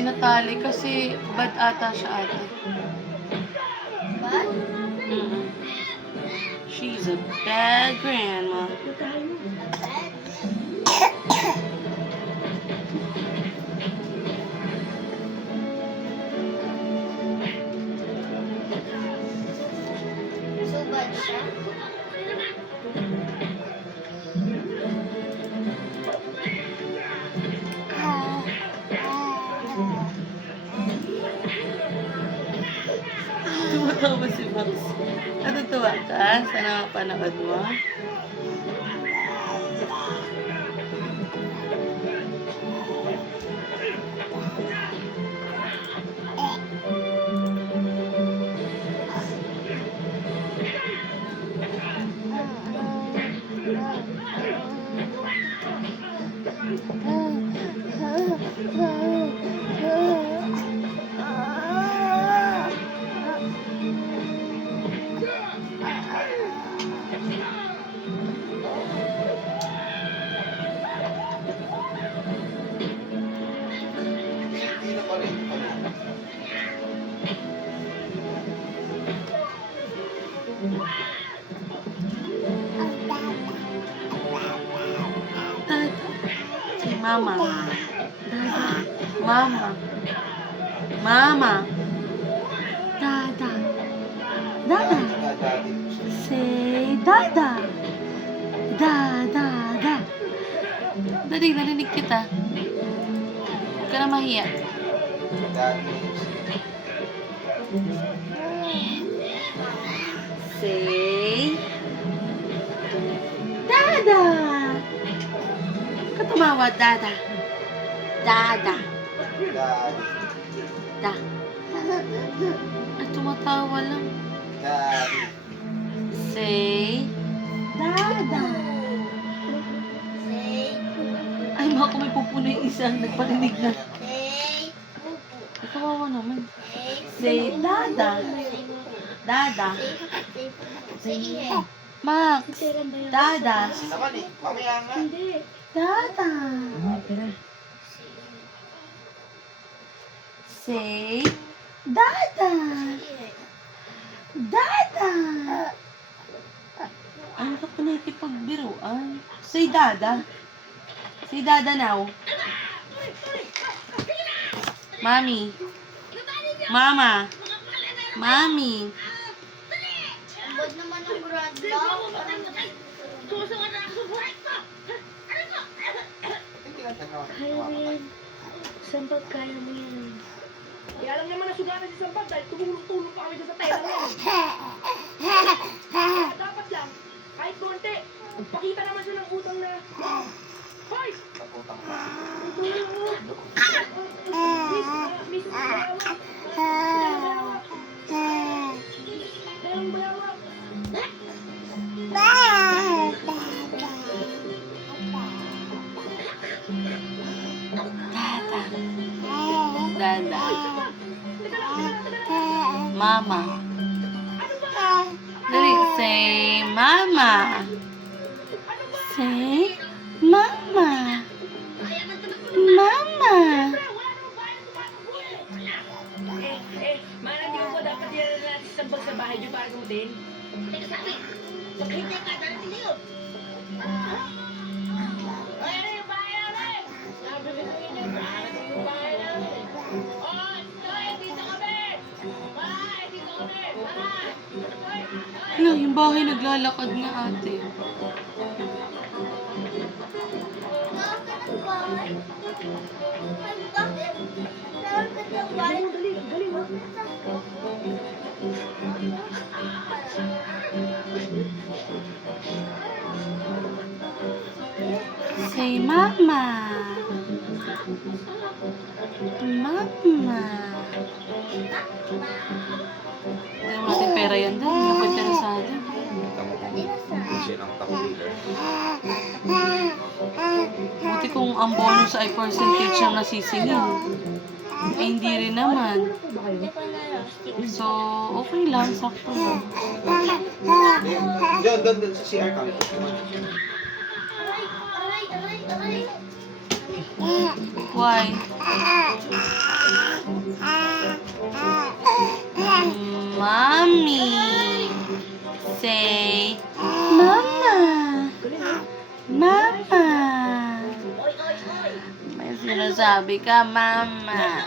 pinatali kasi bad ata siya ate. Bad? She's a bad grandma. So bad siya? Tumatawa si Max. Natutuwa ka sa nakapanood mo? Si Mama. Mama. Mama. Dada. Dada. Say Dada. Dada. Dada. Dali, narinig kita. Huwag ka na mahiya. Say Dada. Tumawa, Dada. Dada. Da. At tumatawa lang. Say Dada. Say, Ay, baka may pupuno yung isa. Nagparinig na. say, Ay, kawawa naman. say, Say Dada. Dada. say, ihe. Max. Dada. Naman eh, mamaya nga. Dada. Say Dada. Dada. Ano ka pa nakikipagbiruan? Say Dada. Say Dada now. Mami. Mama. Mami. Ang bad naman ng grandma. Kaya Sampag, kaya mo yan. Kaya alam naman na sugatan si Sampag dahil tumulong-tulong pa kami sa tela niya. Kaya dapat lang, kahit konti, magpakita naman siya ng utang na, hoy! Miss, bayawak. Dalang bayawak. Dada. Mama. Dali, say Mama. Say Mama. Mama. Mana, di mo ba dapat yan natin si Sampag sa bahay niyo para gutin? Hindi ka, dahil hindi yun. Ay, ano yung bahay namin? Sabi ko sa inyo, ano yung bahay namin? Oh, Toy, dito kami! Bahay, dito kami! Tara! Toy, Toy! Hala, yung bahay naglalakad nga ate. Bakit ang bahay? Ay, bakit? Bakit ang bahay? Dali, dali, ha? Say Mama. Mama. Hindi naman natin pera yan dahil lapad ka na sa atin. Tama kung siya ng takuliler. Buti kung ang bonus ay percentage ang nasisingil. Eh, hindi rin naman. Hindi ko na lang. So, okay lang. Sakto lang. Doon sa CR kami. Aray, aray, aray. Why? Mama! Mama! May sinasabi ka, Mama.